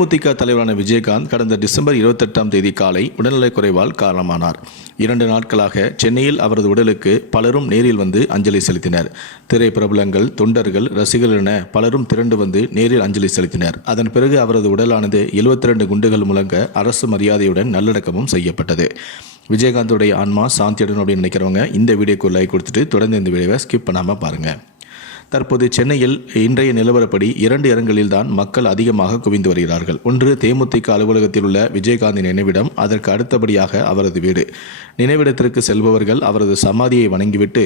தேமுதிக தலைவரான விஜயகாந்த் கடந்த டிசம்பர் இருபத்தெட்டாம் தேதி காலை உடல்நலக் குறைவால் காரணமானார். இரண்டு நாட்களாக சென்னையில் அவரது உடலுக்கு பலரும் நேரில் வந்து அஞ்சலி செலுத்தினர். திரைப்பிரபலங்கள் தொண்டர்கள் ரசிகர்கள் என பலரும் திரண்டு வந்து நேரில் அஞ்சலி செலுத்தினர். அதன் பிறகு அவரது உடலானது 72 குண்டுகள் முழங்க அரசு மரியாதையுடன் நல்லடக்கமும் செய்யப்பட்டது. விஜயகாந்தோடைய ஆன்மா சாந்தியுடன் அப்படின்னு நினைக்கிறவங்க இந்த வீடியோக்கு லைக் கொடுத்துட்டு தொடர்ந்து இந்த வீடியோவை ஸ்கிப் பண்ணாமல் பாருங்கள் தற்போது சென்னையில் இன்றைய நிலவரப்படி இரண்டு இடங்களில் தான் மக்கள் அதிகமாக குவிந்து வருகிறார்கள். ஒன்று தேமுதிக அலுவலகத்தில் உள்ள விஜயகாந்தின் நினைவிடம் அதற்கு அடுத்தபடியாக அவரது வீடு. நினைவிடத்திற்கு செல்பவர்கள் அவரது சமாதியை வணங்கிவிட்டு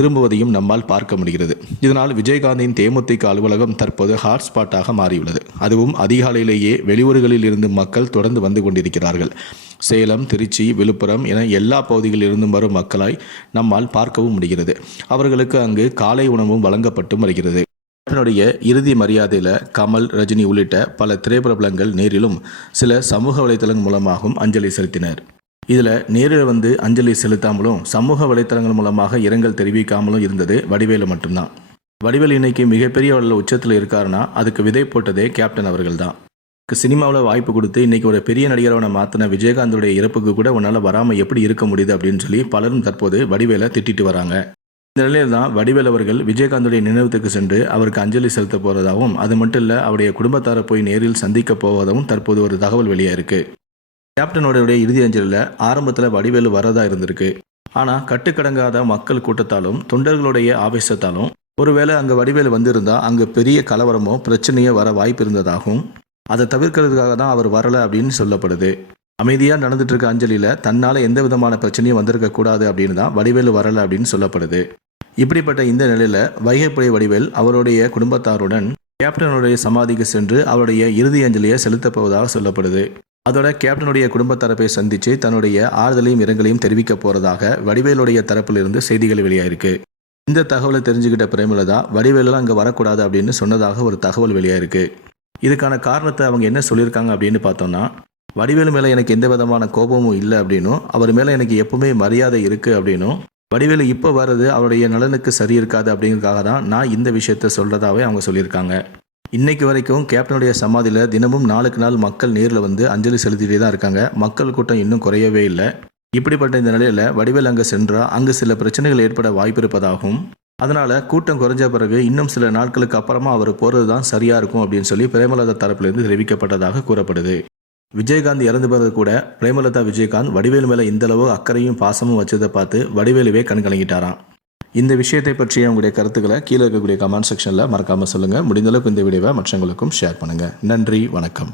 திரும்புவதையும் நம்மால் பார்க்க முடிகிறது. இதனால் விஜயகாந்தின் தேமுதிக அலுவலகம் தற்போது ஹாட்ஸ்பாட்டாக மாறியுள்ளது. அதுவும் அதிகாலையிலேயே வெளியூர்களில் இருந்து மக்கள் தொடர்ந்து வந்து கொண்டிருக்கிறார்கள். சேலம் திருச்சி விழுப்புரம் என எல்லா பகுதிகளில் இருந்தும் வரும் மக்களாய் நம்மால் பார்க்கவும் முடிகிறது. அவர்களுக்கு அங்கு காலை உணவும் வழங்கப்பட்டும் வருகிறது. தன்னுடைய இறுதி மரியாதையில் கமல் ரஜினி உள்ளிட்ட பல திரைப்பிரபலங்கள் நேரிலும் சில சமூக வலைத்தளங்கள் மூலமாகவும் அஞ்சலி செலுத்தினர். இதில் நேரில் வந்து அஞ்சலி செலுத்தாமலும் சமூக வலைத்தளங்கள் மூலமாக இரங்கல் தெரிவிக்காமலும் இருந்தது வடிவேலு மட்டும்தான். வடிவேலு இன்னைக்கு மிகப்பெரிய அளவில் உச்சத்தில் இருக்காருன்னா அதுக்கு விதை போட்டதே கேப்டன் அவர்கள் தான் சினிமாவில் வாய்ப்பு கொடுத்து இன்றைக்கி ஒரு பெரிய நடிகரவனை மாற்றின விஜயகாந்தோடைய இறப்புக்கு கூட உன்னால் வராமல் எப்படி இருக்க முடியுது அப்படின்னு சொல்லி பலரும் தற்போது வடிவேலை திட்டிட்டு வராங்க. இந்த நிலையில் தான் வடிவேல் அவர்கள் விஜயகாந்துடைய நினைவுக்கு சென்று அவருக்கு அஞ்சலி செலுத்த போகிறதாகவும் அது மட்டும் இல்லை அவருடைய குடும்பத்தாரை போய் நேரில் சந்திக்க போவதாகவும் தற்போது ஒரு தகவல் வெளியாக இருக்குது கேப்டனோடைய இறுதி அஞ்சலில் ஆரம்பத்தில் வடிவேலு வரதா இருந்திருக்கு. ஆனால் கட்டுக்கடங்காத மக்கள் கூட்டத்தாலும் தொண்டர்களுடைய ஆவேசத்தாலும் ஒருவேளை அங்கே வடிவேலு வந்திருந்தால் அங்கே பெரிய கலவரமோ பிரச்சனையோ வர வாய்ப்பு இருந்ததாகவும் அதை தவிர்க்கிறதுக்காக தான் அவர் வரலை அப்படின்னு சொல்லப்படுது. அமைதியாக நடந்துட்டு இருக்க அஞ்சலியில் தன்னால் எந்த விதமான பிரச்சனையும் வந்திருக்க கூடாது அப்படின்னு தான் வடிவேலு வரலை அப்படின்னு சொல்லப்படுது. இப்படிப்பட்ட இந்த நிலையில் வைகைப்புழை வடிவேல் அவருடைய குடும்பத்தாருடன் கேப்டனுடைய சமாதிக்கு சென்று அவருடைய இறுதி அஞ்சலியை செலுத்தப் போவதாக சொல்லப்படுது. அதோட கேப்டனுடைய குடும்பத்தரப்பை சந்தித்து தன்னுடைய ஆறுதலையும் இரங்கலையும் தெரிவிக்க போகிறதாக வடிவேலுடைய தரப்பிலிருந்து செய்திகள் வெளியாயிருக்கு. இந்த தகவலை தெரிஞ்சுக்கிட்ட பிரேமலதா வடிவேலுலாம் அங்கே வரக்கூடாது அப்படின்னு சொன்னதாக ஒரு தகவல் வெளியாயிருக்கு. இதுக்கான காரணத்தை அவங்க என்ன சொல்லியிருக்காங்க அப்படின்னு பார்த்தோம்னா வடிவேலு மேலே எனக்கு எந்த விதமான கோபமும் இல்லை அப்படின்னும் அவர் மேலே எனக்கு எப்பவுமே மரியாதை இருக்குது அப்படின்னும் வடிவேலு இப்போ வர்றது அவருடைய நலனுக்கு சரி இருக்காது அப்படிங்கிறதுக்காக தான் நான் இந்த விஷயத்த சொல்கிறதாவே அவங்க சொல்லியிருக்காங்க. இன்னைக்கு வரைக்கும் கேப்டனுடைய சமாதியில் தினமும் நாளுக்கு நாள் மக்கள் நேரில் வந்து அஞ்சலி செலுத்திட்டே தான் இருக்காங்க. மக்கள் கூட்டம் இன்னும் குறையவே இல்லை. இப்படிப்பட்ட இந்த நிலையில் வடிவேல் அங்கே சென்றால் அங்கு சில பிரச்சனைகள் ஏற்பட வாய்ப்பு இருப்பதாகவும் அதனால் கூட்டம் குறைஞ்ச பிறகு இன்னும் சில நாட்களுக்கு அப்புறமா அவர் போகிறது தான் சரியாக இருக்கும் அப்படின்னு சொல்லி பிரேமலதா தரப்பிலிருந்து தெரிவிக்கப்பட்டதாக கூறப்படுது. விஜயகாந்த் இறந்து பிறகு கூட பிரேமலதா விஜயகாந்த் வடிவேலு மேலே இந்தளவு அக்கறையும் பாசமும் வச்சதை பார்த்து வடிவேலுவே கண்கலங்கிட்டாராம் இந்த விஷயத்தை பற்றிய உங்களுடைய கருத்துக்களை கீழே இருக்கக்கூடிய கமெண்ட் செக்ஷனில் மறக்காமல் சொல்லுங்கள் முடிந்தளவுக்கு இந்த வீடியோவை மற்றவங்களுக்கும் ஷேர் பண்ணுங்கள் நன்றி வணக்கம்.